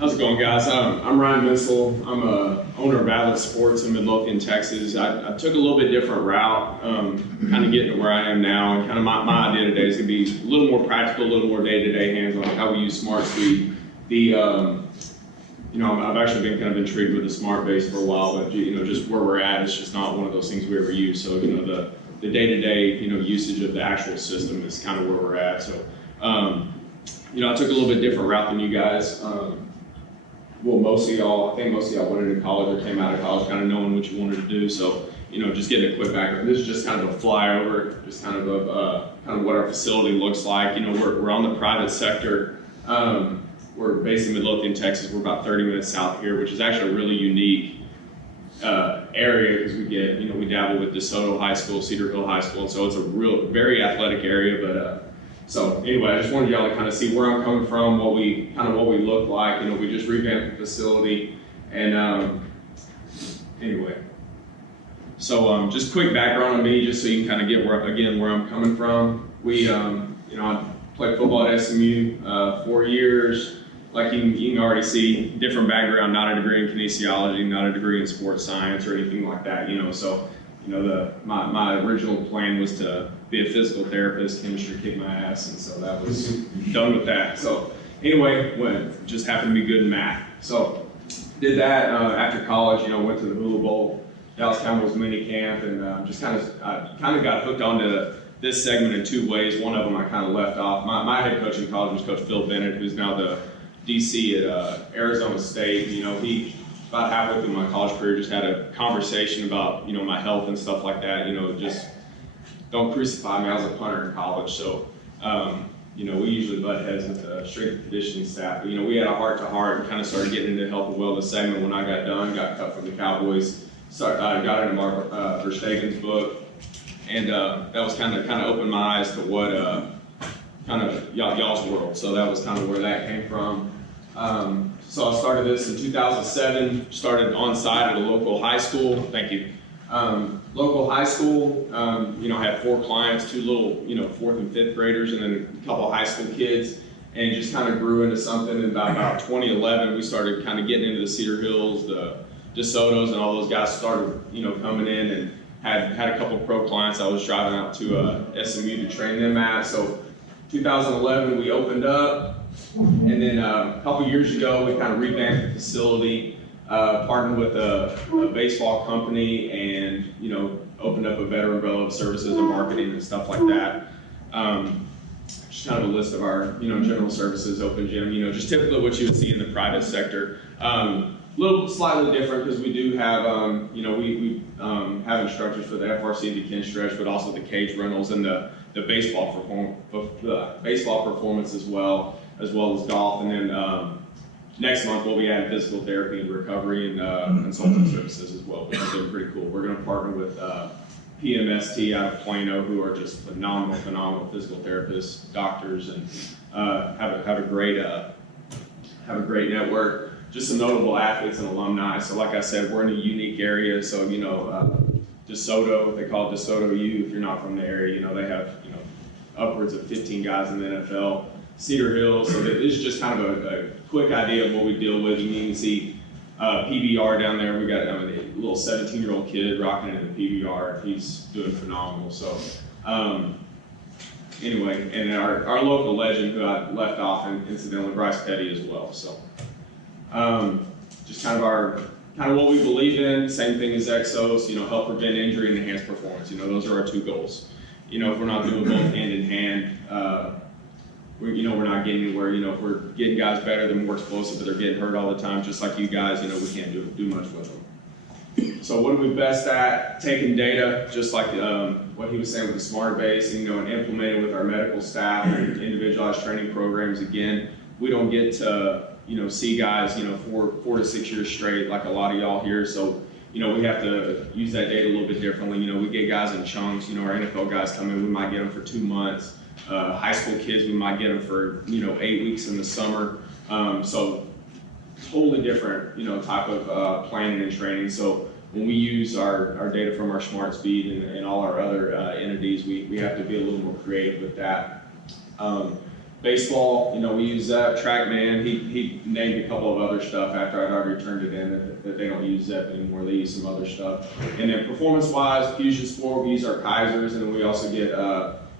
How's it going, guys? I'm Ryan Missel. I'm a owner of Atlas Sports in Midlothian, Texas. I took a little bit different route, kind of getting to where I am now, and kind of my idea today is going to be a little more practical, a little more day-to-day hands-on, how we use Smart Speed. I've actually been kind of intrigued with the Smart Base for a while, but just where we're at, it's just not one of those things we ever use. So the day-to-day usage of the actual system is kind of where we're at. So I took a little bit different route than you guys. Well, I think most of y'all went into college or came out of college kind of knowing what you wanted to do. So, just getting a quick background. This is just kind of a flyover, just kind of what our facility looks like. We're on the private sector. We're based in Midlothian, Texas. We're about 30 minutes south here, which is actually a really unique area because we dabble with DeSoto High School, Cedar Hill High School, and so it's a very athletic area. But so anyway, I just wanted y'all to kind of see where I'm coming from, what we look like. We just revamped the facility, and anyway. So just quick background on me, just so you can kind of get where I'm coming from. I played football at SMU 4 years. Like you can already see, different background, not a degree in kinesiology, not a degree in sports science or anything like that. So my original plan was to be a physical therapist. Chemistry kicked my ass, and so that was done with that. So anyway, just happened to be good in math. So did that after college. Went to the Hula Bowl, Dallas Cowboys mini camp, and just kind of got hooked onto this segment in two ways. One of them I kind of left off. My head coach in college was Coach Phil Bennett, who's now the DC at Arizona State. He about halfway through my college career just had a conversation about my health and stuff like that. Just don't crucify me. I was a punter in college, so we usually butt heads with the strength and conditioning staff. But we had a heart-to-heart and kind of started getting into health and wellness segment. When I got done, got cut from the Cowboys, got into Mark Verstegen's book, and that was kind of opened my eyes to what kind of y'all's world. So that was kind of where that came from. So I started this in 2007, started on site at a local high school. Thank you. Local high school, had 4 clients, 2 little, 4th and 5th graders, and then a couple of high school kids, and just kind of grew into something. And about 2011, we started kind of getting into the Cedar Hills, the DeSotos, and all those guys started, coming in, and had a couple of pro clients I was driving out to SMU to train them at. So 2011, we opened up. And then a couple years ago, we kind of revamped the facility, partnered with a baseball company, and opened up a better umbrella of services and marketing and stuff like that. Just kind of a list of our general services, open gym, just typically what you would see in the private sector. A little slightly different because we do have we have instructors for the FRC, the Ken Stretch, but also the cage rentals and the baseball performance as well as golf. And then next month we'll be adding physical therapy and recovery and consulting services as well, which has been pretty cool. We're going to partner with PMST out of Plano, who are just phenomenal physical therapists, doctors, and have a great network. Just some notable athletes and alumni. So like I said, we're in a unique area. So DeSoto, they call it DeSoto U. If you're not from the area, they have upwards of 15 guys in the NFL. Cedar Hill, so this is just kind of a quick idea of what we deal with. You can see PBR down there. We got a little 17-year-old kid rocking in the PBR. He's doing phenomenal. So anyway, and our local legend who I left off, and incidentally Bryce Petty as well. So just kind of what we believe in. Same thing as Exos. Help prevent injury and enhance performance. Those are our 2 goals. If we're not doing both hand in hand, we're not getting anywhere. If we're getting guys better, they're more explosive, but they're getting hurt all the time, just like you guys. We can't do much with them. So what are we best at? Taking data, just like what he was saying with the Smart Base, and implementing with our medical staff and individualized training programs. Again, we don't get to see guys 4 to 6 years straight like a lot of y'all here. So we have to use that data a little bit differently. We get guys in chunks. Our NFL guys come in, we might get them for 2 months. High school kids, we might get them for 8 weeks in the summer. So totally different type of planning and training. So when we use our data from our Smart Speed and all our other entities, we have to be a little more creative with that. Baseball, you know, we use that. TrackMan, he named a couple of other stuff after I'd already turned it in that they don't use that anymore. They use some other stuff. And then performance-wise, Fusion Sport, we use our Kaisers, and then we also get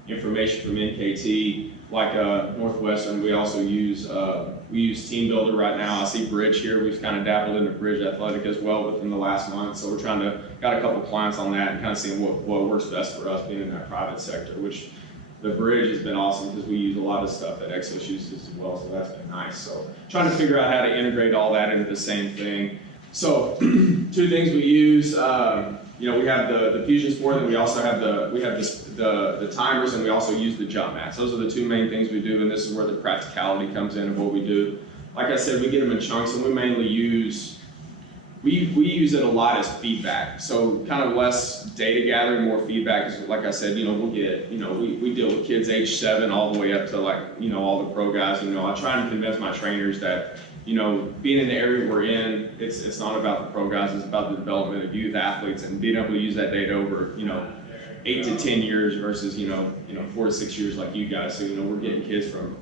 information from NKT, like Northwestern. We also use Team Builder right now. I see Bridge here. We've kind of dabbled into Bridge Athletic as well within the last month. So we're got a couple clients on that and kind of seeing what works best for us being in that private sector, which the Bridge has been awesome because we use a lot of stuff that Exos uses as well, so that's been nice. So trying to figure out how to integrate all that into the same thing. So 2 things we use, you know, we have the Fusion Sport, and we also have the timers, and we also use the jump mats. Those are the 2 main things we do, and this is where the practicality comes in of what we do. Like I said, we get them in chunks, and we mainly use we use it a lot as feedback. So kind of less data gathering, more feedback. Is like I said, you know, we'll get, you know, we deal with kids age 7 all the way up to, like, you know, all the pro guys. You know, I try and convince my trainers that, you know, being in the area we're in, it's not about the pro guys, it's about the development of youth athletes and being able to use that data over, you know, 8 to 10 years versus, you know, 4 to 6 years like you guys. So, you know, we're getting kids from,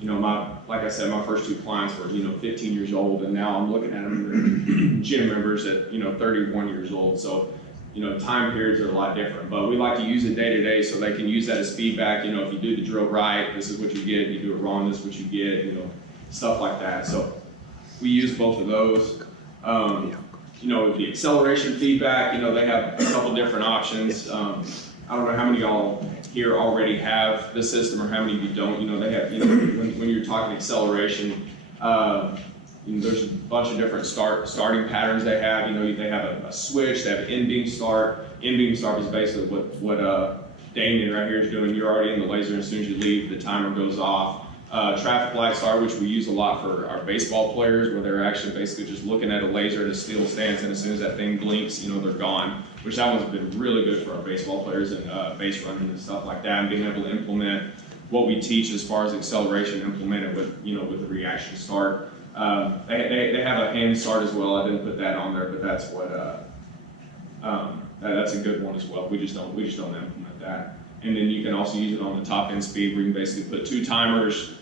you know, like I said, my first 2 clients were, you know, 15 years old, and now I'm looking at them gym members at, you know, 31 years old. So, you know, time periods are a lot different, but we like to use it day to day so they can use that as feedback. You know, if you do the drill right, this is what you get. If you do it wrong, this is what you get. You know, stuff like that. So we use both of those. You know, the acceleration feedback, you know, they have a couple different options. I don't know how many of y'all here already have the system or how many of you don't. You know, they have, you know, when you're talking acceleration, you know, there's a bunch of different starting patterns they have. You know, they have a switch, they have an in-beam start. In-beam start is basically what Damien right here is doing. You're already in the laser, and as soon as you leave, the timer goes off. Traffic light start, which we use a lot for our baseball players, where they're actually basically just looking at a laser at a steel stance, and as soon as that thing blinks, you know, they're gone. Which that one's been really good for our baseball players and base running and stuff like that, and being able to implement what we teach as far as acceleration, implement it with, you know, with the reaction start. They have a hand start as well. I didn't put that on there, but that's what that's a good one as well. We just don't implement that. And then you can also use it on the top end speed, where you can basically put 2 timers.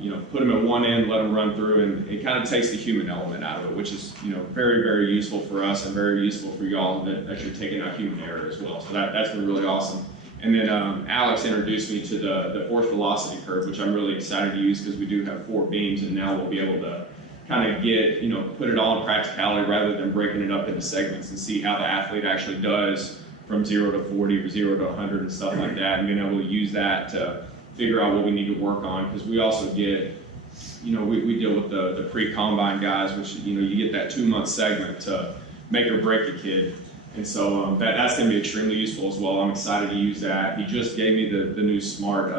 You know, put them at one end, let them run through, and it kind of takes the human element out of it, which is, you know, very, very useful for us and very useful for y'all that you're taking out human error as well. So that's been really awesome. And then Alex introduced me to the force velocity curve, which I'm really excited to use because we do have 4 beams, and now we'll be able to kind of get, you know, put it all in practicality rather than breaking it up into segments and see how the athlete actually does from 0 to 40 or 0 to 100 and stuff like that, and being able to use that to figure out what we need to work on, because we also get, you know, we deal with the pre-combine guys, which, you know, you get that 2-month segment to make or break a kid. And so that's going to be extremely useful as well. I'm excited to use that. He just gave me the new smart,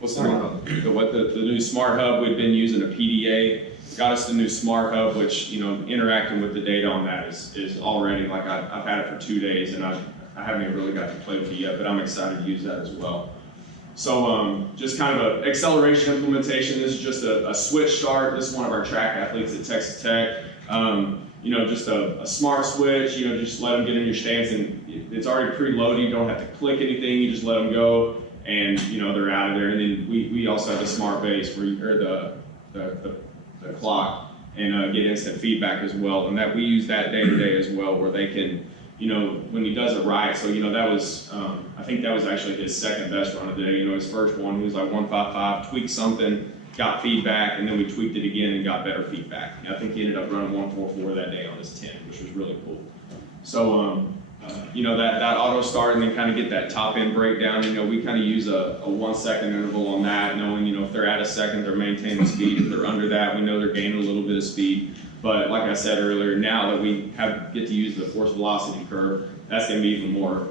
what's the name? The new smart hub. We've been using a PDA. Got us the new smart hub, which, you know, interacting with the data on that is already, like, I've had it for 2 days, and I haven't even really got to play with it yet, but I'm excited to use that as well. So just kind of an acceleration implementation. This is just a switch start. This is one of our track athletes at Texas Tech. You know, just a smart switch. You know, just let them get in your stance, and it's already preloaded. You don't have to click anything. You just let them go, and, you know, they're out of there. And then we also have the smart base, where you, or the clock, and get instant feedback as well. And that we use that day to day as well, where they can, you know, when he does it right. So, you know, that was, I think that was actually his second best run of the day. You know, his first one, he was like 155, tweaked something, got feedback, and then we tweaked it again and got better feedback. And I think he ended up running 144 that day on his 10, which was really cool. So, you know, that auto start, and then kind of get that top end breakdown. You know, we kind of use a 1 second interval on that, knowing, you know, if they're at a second, they're maintaining speed. If they're under that, we know they're gaining a little bit of speed. But like I said earlier, now that we get to use the force velocity curve, that's going to be even more,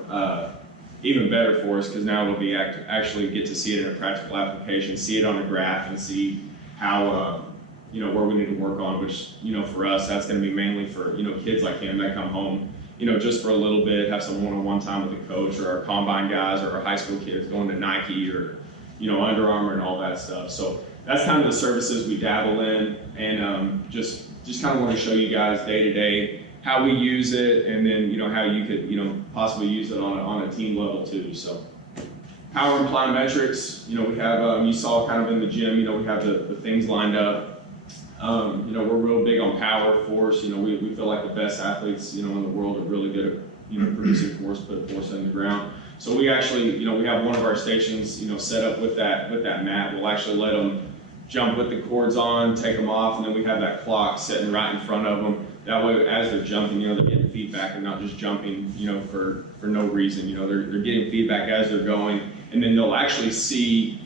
even better for us, because now we'll be actually get to see it in a practical application, see it on a graph, and see how, you know, where we need to work on. Which, you know, for us, that's going to be mainly for, you know, kids like him that come home, you know, just for a little bit, have some one-on-one time with the coach, or our combine guys, or our high school kids going to Nike, or, you know, Under Armour and all that stuff. So that's kind of the services we dabble in, and just kind of want to show you guys day to day how we use it, and then, you know, how you could, you know, possibly use it on a team level too. So Power and plyometrics, you know, we have, you saw kind of in the gym, you know, we have the things lined up. You know, we're real big on power, force. You know, we feel like the best athletes, you know, in the world are really good at, you know, producing force, put force in the ground. So we actually, you know, we have one of our stations, you know, set up with that mat. We'll actually let them jump with the cords on, take them off, and then we have that clock sitting right in front of them. That way, as they're jumping, you know, they're getting feedback and not just jumping, you know, for no reason. You know, they're getting feedback as they're going, and then they'll actually see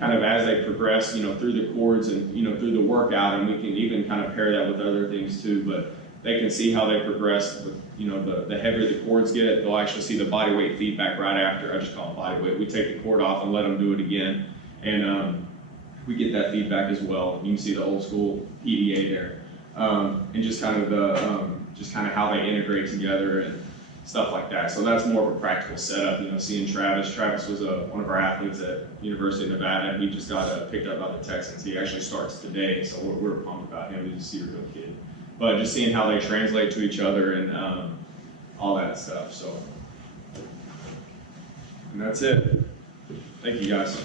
kind of as they progress, you know, through the cords and, you know, through the workout, and we can even kind of pair that with other things too, but they can see how they progress with, you know, the heavier the cords get, they'll actually see the body weight feedback right after. I just call it body weight. We take the cord off and let them do it again, and we get that feedback as well. You can see the old school PDA there, and just kind of how they integrate together and stuff like that. So that's more of a practical setup. You know, seeing Travis. Travis was one of our athletes at University of Nevada. He just got picked up by the Texans. He actually starts today, so we're pumped about him. He's a Cedar Hill kid. But just seeing how they translate to each other and all that stuff. So, and that's it. Thank you, guys.